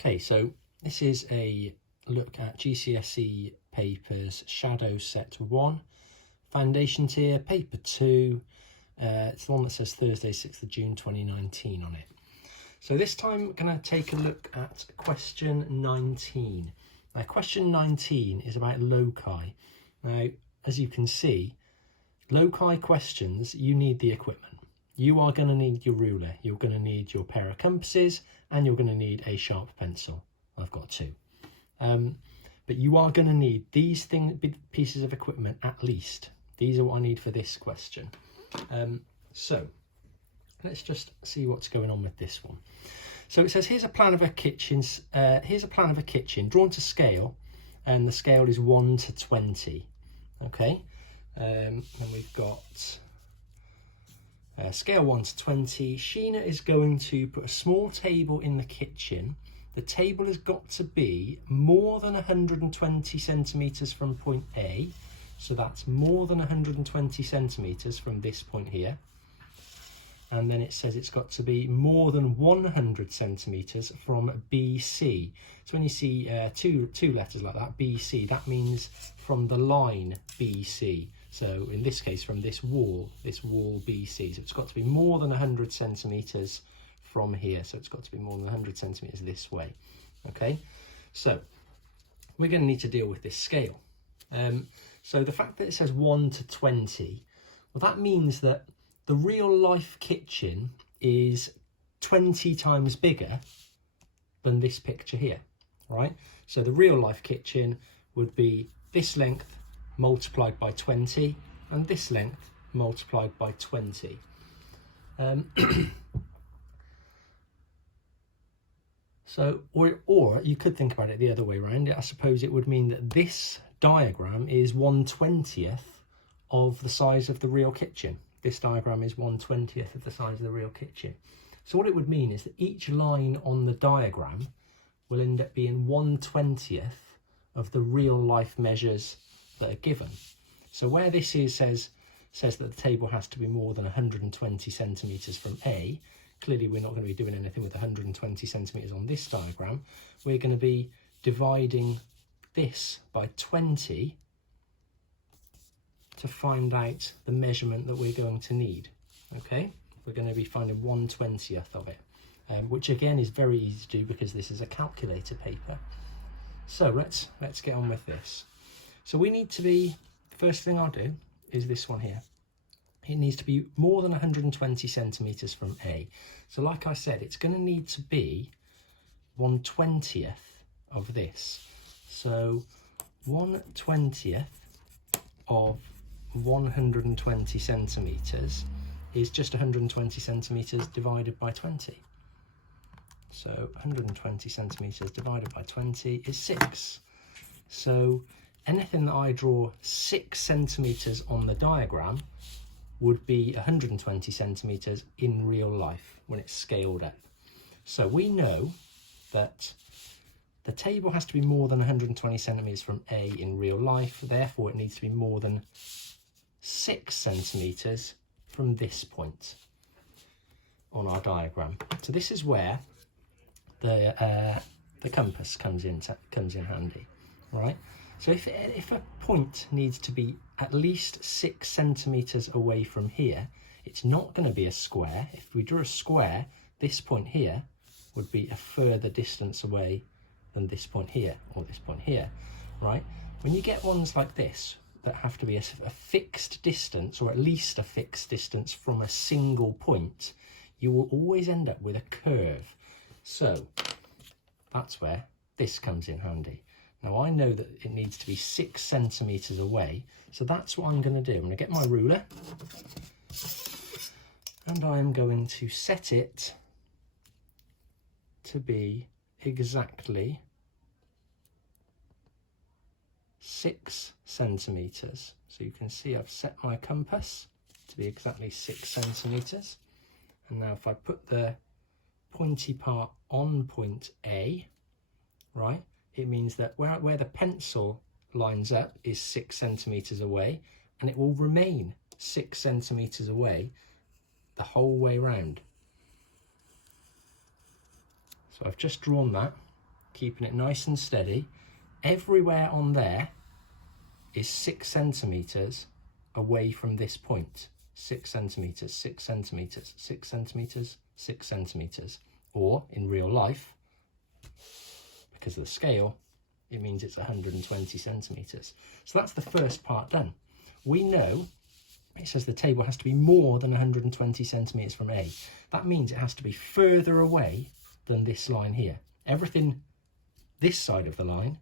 Okay, so this is a look at GCSE papers Shadow Set 1, Foundation Tier, Paper 2. It's the one that says Thursday, 6th of June 2019 on it. So this time I'm going to take a look at question 19. Now, question 19 is about loci. Now, as you can see, loci questions, you need the equipment. You are going to need your ruler, you're going to need your pair of compasses, and you're going to need a sharp pencil. I've got two. But you are going to need these big pieces of equipment at least. These are what I need for this question. So let's just see what's going on with this one. So it says here's a plan of a kitchen. Here's a plan of a kitchen drawn to scale, and the scale is 1 to 20. Okay, and we've got scale 1 to 20. Sheena is going to put a small table in the kitchen. The table has got to be more than 120 centimetres from point A. So that's more than 120 centimetres from this point here. And then it says it's got to be more than 100 centimetres from BC. So when you see two letters like that, BC, that means from the line BC. So in this case, from this wall BC. So it's got to be more than 100 centimetres from here. So it's got to be more than 100 centimetres this way. Okay, so we're going to need to deal with this scale. So the fact that it says 1 to 20, well, that means that the real life kitchen is 20 times bigger than this picture here, right? So the real life kitchen would be this length multiplied by 20 and this length multiplied by 20. So, or you could think about it the other way around. I suppose it would mean that this diagram is 1/20th of the size of the real kitchen. This diagram is 1/20th of the size of the real kitchen. So what it would mean is that each line on the diagram will end up being 1/20th of the real life measures that are given. So where this is says that the table has to be more than 120 centimetres from A, clearly we're not going to be doing anything with 120 centimetres on this diagram. We're going to be dividing this by 20 to find out the measurement that we're going to need. Okay, we're going to be finding 1/20th of it, which again is very easy to do because this is a calculator paper. So let's get on with this. So we need to be, first thing I'll do is this one here. It needs to be more than 120 centimetres from A. So like I said, it's going to need to be 1/20th of this. So 1/20th of 120 centimetres is just 120 centimetres divided by 20. So 120 centimetres divided by 20 is 6. So anything that I draw 6 centimetres on the diagram would be 120 centimetres in real life when it's scaled up. So we know that the table has to be more than 120 centimetres from A in real life, therefore it needs to be more than 6 centimetres from this point on our diagram. So this is where the compass comes in handy, right? So if a point needs to be at least 6 centimetres away from here, it's not going to be a square. If we drew a square, this point here would be a further distance away than this point here or this point here, right? When you get ones like this that have to be a fixed distance, or at least a fixed distance from a single point, you will always end up with a curve. So that's where this comes in handy. Now I know that it needs to be 6 centimetres away, so that's what I'm going to do. I'm going to get my ruler and I'm going to set it to be exactly 6 centimetres. So you can see I've set my compass to be exactly 6 centimetres. And now if I put the pointy part on point A, right, it means that where the pencil lines up is 6 centimetres away, and it will remain 6 centimetres away the whole way round. So I've just drawn that. keeping it nice and steady, everywhere on there is 6 centimetres away from this point. 6 centimetres, 6 centimetres, 6 centimetres, 6 centimetres. Or in real life, because of the scale, it means it's 120 centimetres. So that's the first part done. We know it says the table has to be more than 120 centimetres from A. That means it has to be further away than this line here. Everything this side of the line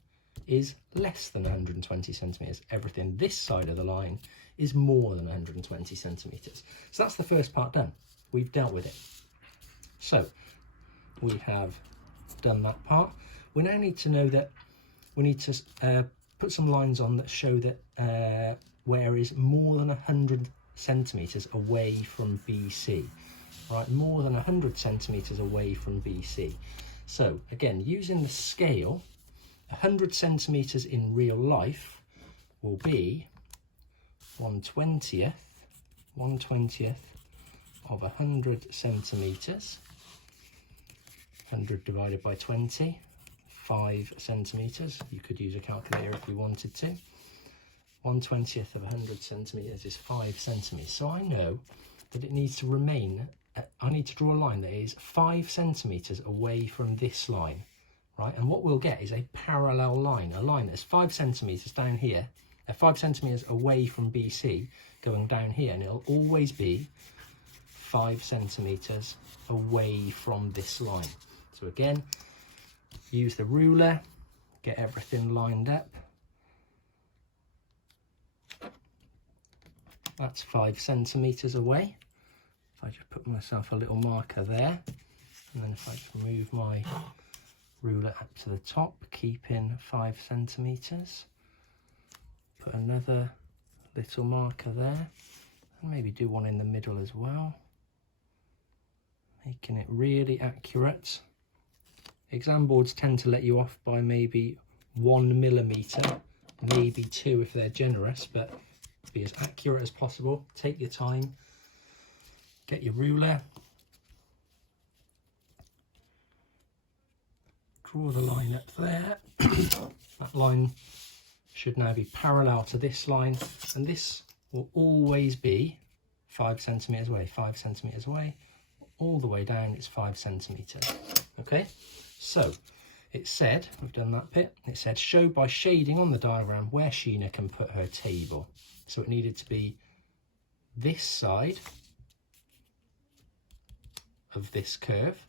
is less than 120 centimetres. Everything this side of the line is more than 120 centimetres. So that's the first part done. We've dealt with it. So we have done that part. We now need to know that we need to put some lines on that show that where is more than 100 centimetres away from BC. Right, more than 100 centimetres away from BC. So again, using the scale, 100 centimetres in real life will be 1/20th of 100 centimetres. 100 divided by 20, 5 centimetres. You could use a calculator if you wanted to. 1/20th of 100 centimetres is 5 centimetres. So I know that it needs to remain, I need to draw a line that is 5 centimetres away from this line, right? And what we'll get is a parallel line, a line that's 5 centimetres down here, 5 centimetres away from BC, going down here, and it'll always be 5 centimetres away from this line. So again, use the ruler, get everything lined up. That's 5 centimetres away. If I just put myself a little marker there, and then if I just move my ruler up to the top, keeping 5 centimetres, put another little marker there, and maybe do one in the middle as well, making it really accurate. Exam boards tend to let you off by maybe 1 millimetre, maybe 2 if they're generous, but be as accurate as possible. Take your time, get your ruler, draw the line up there. That line should now be parallel to this line, and this will always be 5 centimetres away, 5 centimetres away, all the way down it's 5 centimetres. Okay, so it said, we've done that bit, it said show by shading on the diagram where Sheena can put her table. So it needed to be this side of this curve.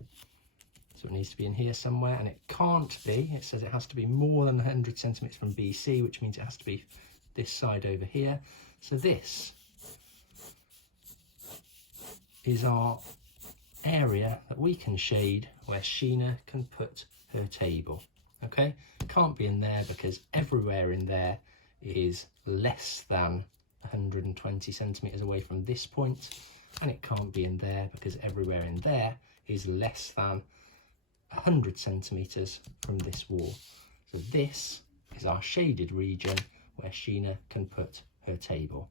So it needs to be in here somewhere, and it can't be, it says it has to be more than 100 centimetres from BC, which means it has to be this side over here. So this is our area that we can shade where Sheena can put her table. Okay, can't be in there because everywhere in there is less than 120 centimetres away from this point, and it can't be in there because everywhere in there is less than 100 centimetres from this wall. So this is our shaded region where Sheena can put her table.